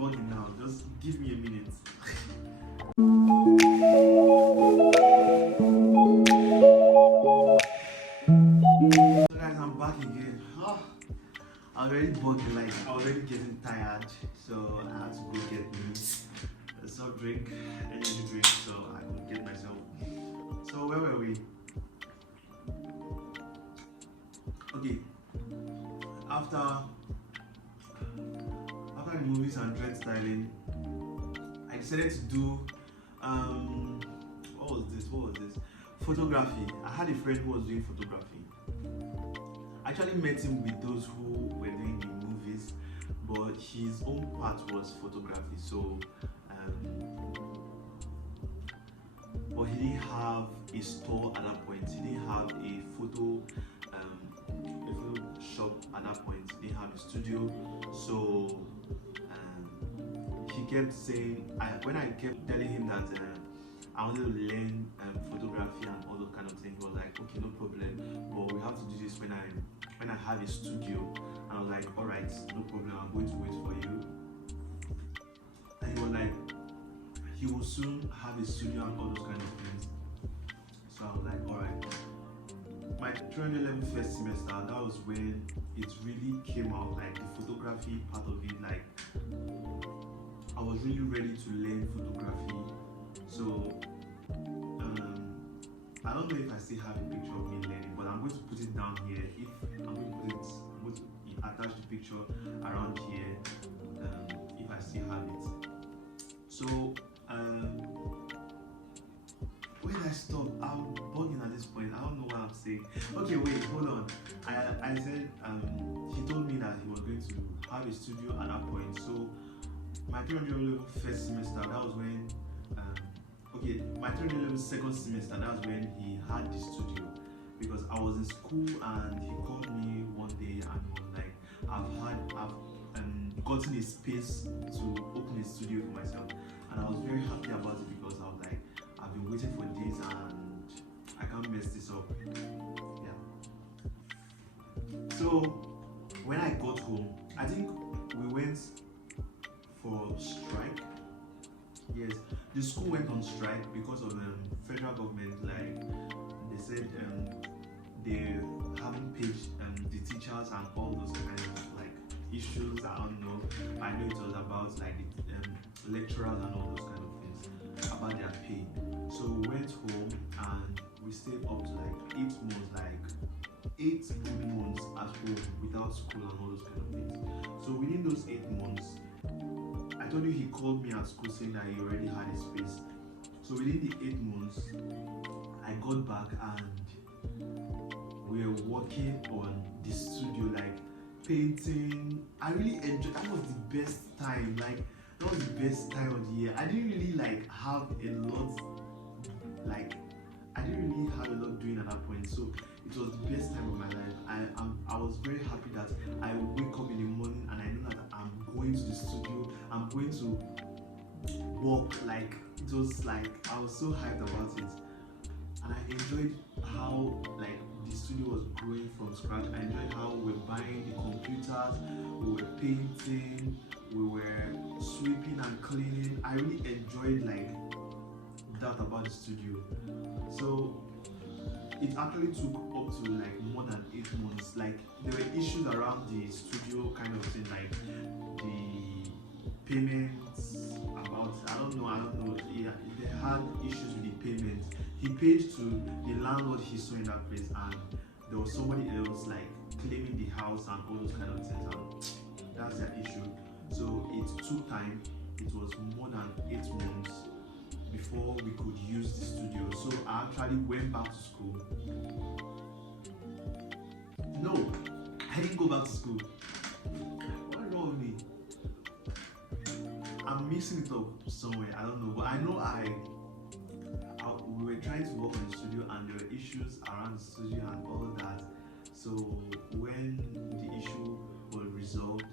bugging now. Just give me a minute. So guys, I'm back again. I was already bugging, like I was already getting tired, so I had to go get me a soft drink, energy drink, so I could get myself. So where were we? Okay. After the movies and dread styling, I decided to do what was this? Photography. I had a friend who was doing photography. I actually met him with those who were doing the movies, but his own part was photography. So but he didn't have a store at that point. He didn't have a photo shop at that point. He didn't have a studio. So he kept saying, when I kept telling him that I wanted to learn photography and all those kind of things, he was like, okay, no problem, but we have to do this when I have a studio. And I was like, all right, no problem, I'm going to wait for you. And he was like, he will soon have a studio and all those kind of things. So I was like, all right. My 311 first semester, that was when it really came out, like the photography part of it. Like I was really ready to learn photography. So I don't know if I still have a picture of me learning, but I'm going to put it down here. If I'm going to attach the picture around here, if I still have it. So where did I stop? I'm bugging at this point. I don't know what I'm saying. Okay, wait, hold on. I said he told me that he was going to have a studio at that point. So my 311 first semester, that was when my 311 second semester, that was when he had the studio, because I was in school and he called me one day and he was like, I've gotten a space to open a studio for myself, and I was very happy about it because I was like, I've been waiting for this and I can't mess this up. Yeah. So when I got home, I think we went for strike. Yes, the school went on strike because of federal government. Like they said, they haven't paid the teachers and all those kind of like issues. I don't know. I know it was about like the lecturers and all those kind of things about their pay. So we went home and we stayed up to like 8 months, like 8 good months at home without school and all those kind of things. So within those 8 months, I told you he called me at school saying that he already had a space. So within the 8 months, I got back and we were working on the studio, like painting. I really enjoyed. That was the best time. Like that was the best time of the year. I didn't really like have a lot. Like I didn't really have a lot doing at that point. So it was the best time of my life. I was very happy that I wake up in the morning and I know that I'm going to the studio. I'm going to work. Like it was like I was so hyped about it, and I enjoyed how like the studio was growing from scratch. I enjoyed how we were buying the computers, we were painting, we were sweeping and cleaning. I really enjoyed like that about the studio. So it actually took up to like more than 8 months. Like there were issues around the studio kind of thing, like the payments about I don't know. Yeah, they had issues with the payment. He paid to the landlord he saw in that place, and there was somebody else like claiming the house and all those kind of things, and that's their issue. So it took time. It was more than 8 months before we could use the studio. So I actually went back to school. No, I didn't go back to school. What's wrong with me? I'm mixing it up somewhere. I don't know, but I know we were trying to work on the studio and there were issues around the studio and all that. So when the issue was resolved,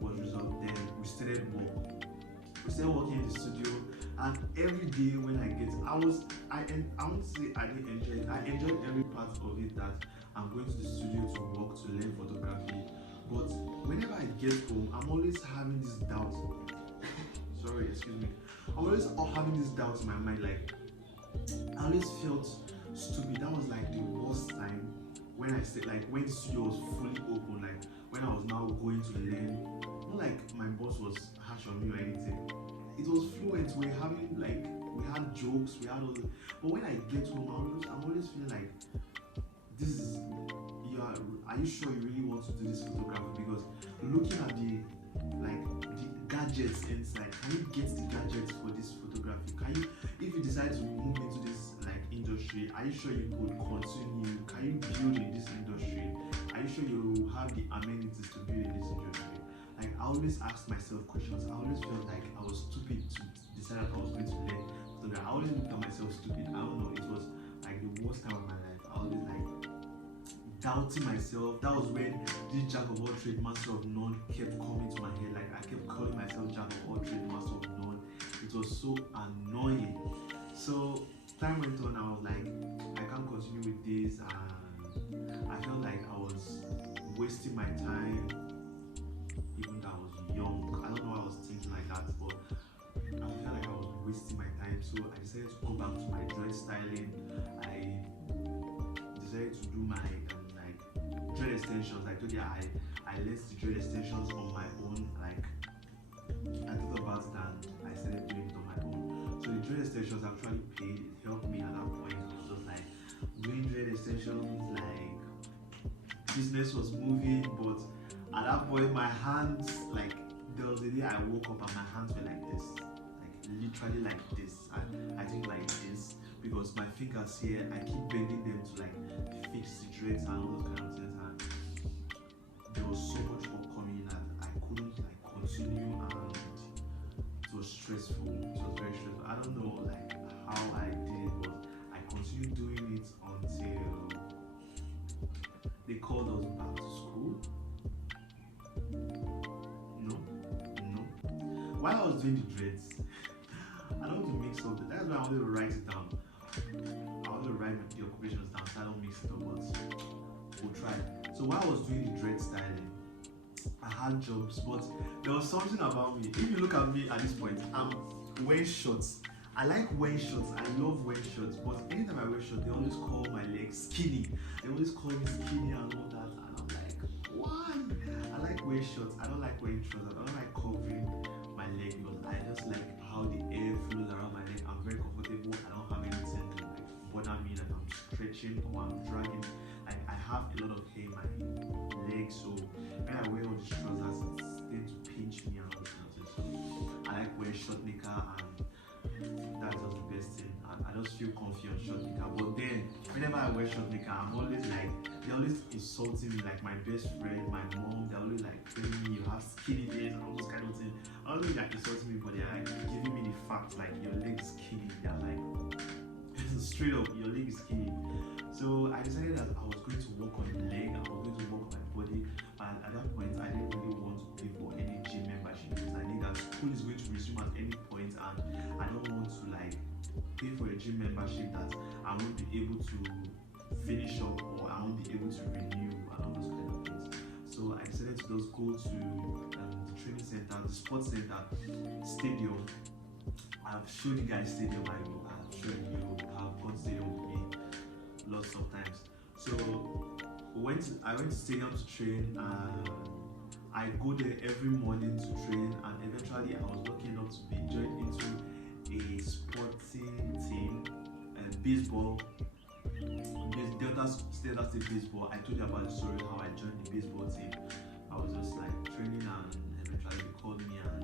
then we started work. We started working in the studio, and every day when I get, I won't say I didn't enjoy it. I enjoyed every part of it, that I'm going to the studio to work, to learn photography. But whenever I get home, I'm always having this doubt. always having this doubt in my mind. Like, I always felt stupid. That was like the worst time when I said, like, when the studio was fully open, like when I was now going to learn. Not like my boss was harsh on me or anything. It was fluent. We had jokes, we had all. But when I get home, I'm always feeling like, this is. Are you sure you really want to do this photography? Because looking at the gadgets inside, can you get the gadgets for this photography? Can you, if you decide to move into this industry, are you sure you could continue? Can you build in this industry? Are you sure you have the amenities to build in this industry? Like, I always ask myself questions. I always felt like I was stupid to decide that I was going to learn photography. I always looked at myself stupid. I don't know, it was like the worst time of my life. I always like doubting myself. That was when this JaCk of all trade, master of none kept coming to my head. Like, I kept calling myself JaCk of all trade, master of none. It was so annoying. So time went on. I was like, I can't continue with this, and I felt like I was wasting my time, even though I was young. I don't know why I was thinking like that, but I felt like I was wasting my time. So I decided to go back to my dread styling. I decided to do my dread extensions. I told you I learned the dread extensions on my own. Like, I thought about that and I started doing it on my own. So the dread extensions actually paid. It helped me at that point. It was just like doing dread extensions, like business was moving, but at that point my hands, like, there was a day I woke up and my hands were like this, like literally like this, and I think like this, because my fingers here, I keep bending them to like fix the dreads and all those kind of things, and there was so much work coming in that I couldn't like continue, and it was stressful. It was very stressful. I don't know like how I did it, but I continued doing it until they called us back to school. No. While I was doing the dreads, I don't want to mix up. That's why I wanted to write it down. I want to write the occupations down so I don't mix it up, but we'll try. So while I was doing the dread styling, I had jobs, but there was something about me. If you look at me at this point, I'm wearing shorts. I like wearing shorts. I love wearing shorts, but anytime I wear shorts, they always call my legs skinny. They always call me skinny and all that, and I'm like, why? I like wearing shorts. I don't like wearing trousers. I don't like covering my leg because I just like how the air flows around my leg. I'm very comfortable. I don't have anything to like bother me, like I'm stretching or I'm dragging. Like, I have a lot of hair in my legs, so when I wear all these trousers, it tends to pinch me and all this kind of thing. So I like wearing short knicker, and that's just the best thing. I just feel comfy on short knicker. But then whenever I wear short knicker, I'm always like, they're always insulting me. Like my best friend, my mom, they're always like telling me you have skinny legs and all those kind of things. Always like insulting me, but they're like giving me the fact like your leg is skinny. They're like, straight up, your leg is skinny. So I decided that I was going to work on the leg, I was going to work on my body, and at that point I didn't really want to pay for any gym membership because I knew that school is going to resume at any point, and I don't want to like pay for a gym membership that I won't be able to finish up or I won't be able to renew and all those kind of things. So I decided to just go to the training center, the sports center, stadium. I've shown you guys stadium, I've shown you, I've gone stadium with me lots of times. So I went to stadium to train, and I go there every morning to train, and eventually I was lucky enough to be joined into a sporting team, baseball, Delta State baseball. I told you about the story how I joined the baseball team. I was just like training, and eventually they called me and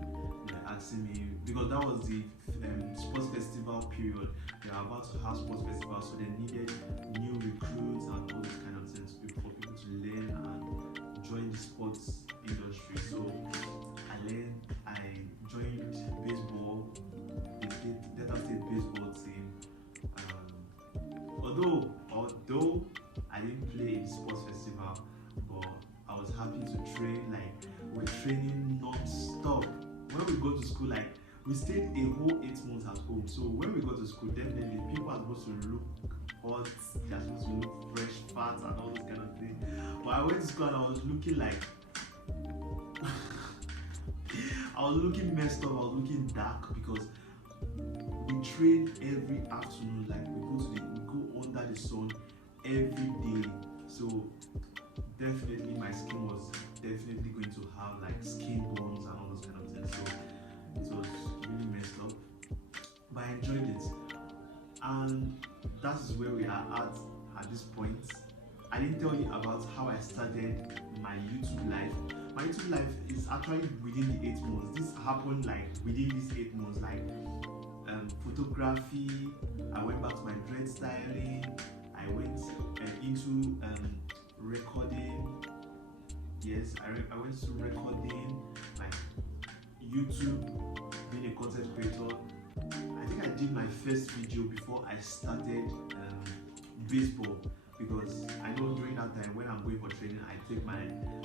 they were asking me, because that was the sports festival period. They were about to have sports festival, so they needed new recruits and all these kind of things for people to learn and join the sports industry. So I joined baseball, the Delta State baseball team. Although I didn't play in the sports festival, but I was happy to train. Like, we're training non-stop. When we go to school, like, we stayed a whole 8 months at home. So when we go to school, definitely people are supposed to look hot, they're supposed to look fresh, fat, and all those kind of things. But I went to school and I was looking like I was looking messed up, I was looking dark, because we train every afternoon, like we go under the sun every day. So definitely my skin was definitely going to have like skin burns and all those kind of things. So it was really messed up. But I enjoyed it. And that is where we are at this point. I didn't tell you about how I started my YouTube life. My YouTube life is actually within the 8 months. This happened like within these 8 months, like photography. I went back to my dread styling. I went into recording. Yes, I went to recording, like YouTube, being a content creator. I think I did my first video before I started baseball, because I know during that time when I'm going for training, I take my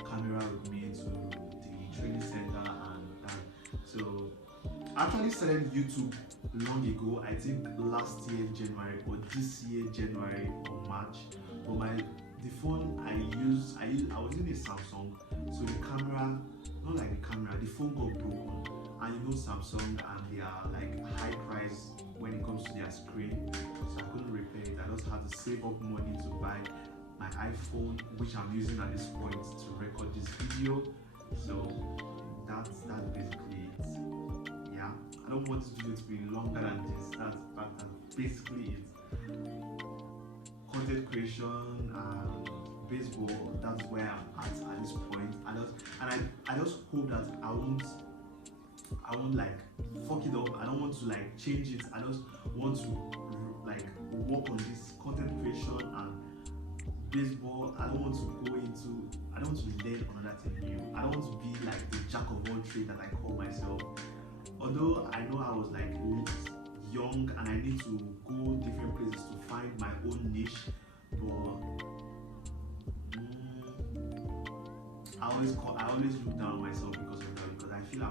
camera with me to the training center and that. So I actually started YouTube long ago, I think last year January or this year January or March. But the phone I was using a Samsung, so the camera, not like the camera, the phone got broken. And you know Samsung, and they are like high price when it comes to their screen, so I couldn't repair it. I just had to save up money to buy my iPhone, which I'm using at this point to record this video. So that's basically it. Yeah, I don't want this video to be longer than this. That's basically it. Content creation and baseball, that's where I'm at this point. I just hope that I won't like fuck it up. I don't want to like change it. I just want to like work on this content creation and baseball. I don't want to learn another thing new. I don't want to be like the jack of all trades that I call myself. Although I know I was like young and I need to go different places to find my own niche, but I always look down on myself because of that, because I feel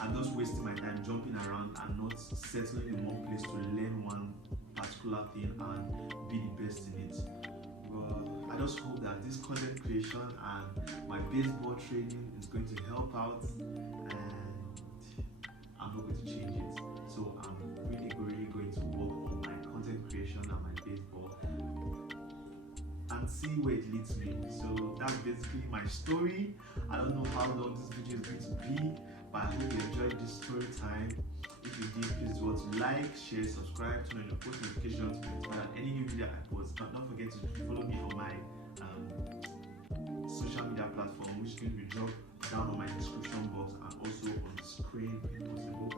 I'm just wasting my time jumping around and not settling in one place to learn one particular thing and be the best in it. But I just hope that this content creation and my baseball training is going to help out, and I'm not going to change it. So I'm really going to work on my content creation and my baseball and see where it leads me. So that's basically my story. I don't know how long this video is going to be, but I hope you enjoyed this story time. If you did, please do what to like, share, subscribe, turn on your post notifications to notify that any new video I post. Don't forget to follow me on my social media platform, which will be dropped down on my description box and also on the screen if possible.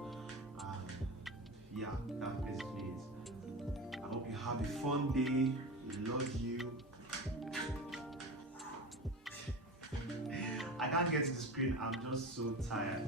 Yeah, that's basically it. I hope you have a fun day. I love you. I can't get to the screen, I'm just so tired.